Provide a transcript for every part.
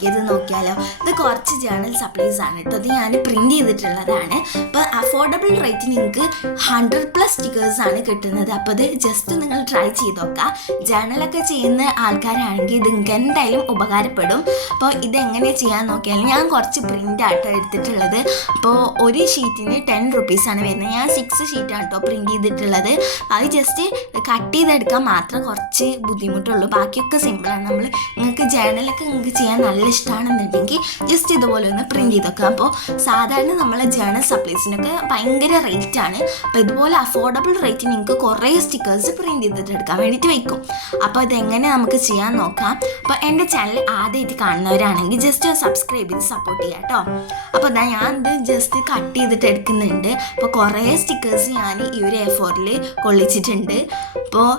ഉണ്ടാക്കിയത് നോക്കിയാലോ. ഇത് കുറച്ച് ജേണൽ സപ്ലൈസ് ആണ് കേട്ടോ. ഇത് ഞാൻ പ്രിന്റ് ചെയ്തിട്ടുള്ളതാണ്. അപ്പോൾ അഫോർഡബിൾ റേറ്റിന് നിങ്ങൾക്ക് 100+ സ്റ്റിക്കേഴ്സാണ് കിട്ടുന്നത്. അപ്പോൾ ഇത് ജസ്റ്റ് നിങ്ങൾ ട്രൈ ചെയ്ത് നോക്കുക. ജേണലൊക്കെ ചെയ്യുന്ന ആൾക്കാരാണെങ്കിൽ ഇത് നിങ്ങൾക്ക് എന്തായാലും ഉപകാരപ്പെടും. അപ്പോൾ ഇതെങ്ങനെ ചെയ്യാൻ നോക്കിയാൽ ഞാൻ കുറച്ച് പ്രിൻ്റ് ആട്ടോ എടുത്തിട്ടുള്ളത്. അപ്പോൾ ഒരു ഷീറ്റിന് 10 റുപ്പീസാണ് വരുന്നത്. ഞാൻ 6 ഷീറ്റാണ് കേട്ടോ പ്രിൻറ്റ് ചെയ്തിട്ടുള്ളത്. അത് ജസ്റ്റ് കട്ട് ചെയ്തെടുക്കാൻ മാത്രം കുറച്ച് ബുദ്ധിമുട്ടുള്ളൂ, ബാക്കിയൊക്കെ സിമ്പിളാണ്. നിങ്ങൾക്ക് ജേണലൊക്കെ നിങ്ങൾക്ക് ചെയ്യാൻ നല്ല ഇഷ്ടമാണെന്നുണ്ടെങ്കിൽ ജസ്റ്റ് ഇതുപോലെ ഒന്ന് പ്രിൻറ്റ് ചെയ്ത് വെക്കുക. അപ്പോൾ സാധാരണ നമ്മളെ ജേണൽ സപ്ലൈസിനൊക്കെ ഭയങ്കര റേറ്റാണ്. അപ്പോൾ ഇതുപോലെ അഫോർഡബിൾ റേറ്റിന് നിങ്ങൾക്ക് കുറേ സ്റ്റിക്കേഴ്സ് പ്രിൻറ്റ് ചെയ്തിട്ട് എടുക്കാൻ വേണ്ടിയിട്ട് വയ്ക്കും. അപ്പോൾ ഇതെങ്ങനെ നമുക്ക് ചെയ്യാൻ നോക്കാം. അപ്പോൾ എൻ്റെ ചാനൽ ആദ്യമായിട്ട് കാണുന്നവരാണെങ്കിൽ ജസ്റ്റ് സബ്സ്ക്രൈബ് ചെയ്ത് സപ്പോർട്ട് ചെയ്യാം കേട്ടോ. അപ്പോൾ ഞാൻ ഇത് ജസ്റ്റ് കട്ട് ചെയ്തിട്ട് എടുക്കുന്നുണ്ട്. അപ്പോൾ കുറേ സ്റ്റിക്കേഴ്സ് ഞാൻ ഈ ഒരു A4-ൽ കൊള്ളിച്ചിട്ടുണ്ട്. അപ്പോൾ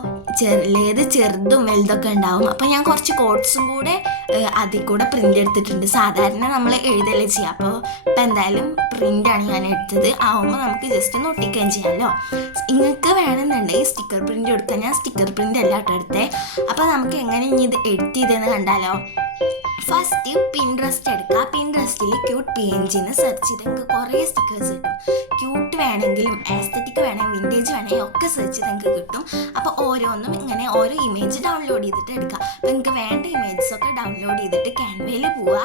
ചെറുതും വലുതൊക്കെ ഉണ്ടാവും. അപ്പോൾ ഞാൻ കുറച്ച് കോട്ട്സും കൂടെ അതിൽ കൂടെ പ്രിൻ്റ് എടുത്തിട്ടുണ്ട്. സാധാരണ നമ്മൾ എഴുതല്ലേ ചെയ്യുക. അപ്പോൾ ഇപ്പം എന്തായാലും പ്രിൻ്റാണ് ഞാൻ എടുത്തത്. ആവുമ്പോൾ നമുക്ക് ജസ്റ്റ് ഒന്ന് ഒട്ടിക്കുകയും ചെയ്യാമല്ലോ. നിങ്ങൾക്ക് വേണമെന്നുണ്ടെങ്കിൽ സ്റ്റിക്കർ പ്രിൻ്റ് എടുക്കാൻ, ഞാൻ സ്റ്റിക്കർ പ്രിൻ്റ് അല്ല കേട്ടോ എടുത്തേ. അപ്പോൾ നമുക്ക് എങ്ങനെ ഇനി ഇത് എഡിറ്റ് ചെയ്തെന്ന് കണ്ടാലോ. ഫസ്റ്റ് പിൻട്രസ്റ്റ് എടുക്കുക. പിൻട്രസ്റ്റിൽ ക്യൂട്ട് PNG എന്ന് സെർച്ച് ചെയ്ത് നിങ്ങൾക്ക് കുറേ സ്റ്റിക്കേഴ്സ് കിട്ടും. ക്യൂട്ട് വേണമെങ്കിലും ആസ്തറ്റിക് വേണമെങ്കിൽ വിൻറ്റേജ് വേണമെങ്കിൽ ഒക്കെ സെർച്ച് ചെയ്ത് നിങ്ങൾക്ക് കിട്ടും. അപ്പോൾ ഓരോന്നും ഇങ്ങനെ ഓരോ ഇമേജ് ഡൗൺലോഡ് ചെയ്തിട്ട് എടുക്കുക. അപ്പോൾ നിങ്ങൾക്ക് വേണ്ട ഇമേജസൊക്കെ ഡൗൺലോഡ് ചെയ്തിട്ട് ക്യാൻവയിൽ പോവുക.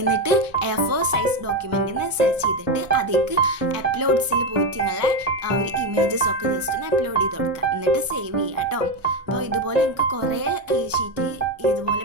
എന്നിട്ട് A4 സൈസ് ഡോക്യുമെൻറ്റിന് സെർച്ച് ചെയ്തിട്ട് അതിലേക്ക് അപ്ലോഡ്സിൽ പോയിട്ട് നിങ്ങളെ ആ ഒരു ഇമേജസൊക്കെ ജസ്റ്റ് ഒന്ന് അപ്ലോഡ് ചെയ്ത് കൊടുക്കുക. എന്നിട്ട് സേവ് ചെയ്യുക കേട്ടോ. അപ്പോൾ ഇതുപോലെ നിങ്ങൾക്ക് കുറേ ഷീറ്റ് ഇതുപോലെ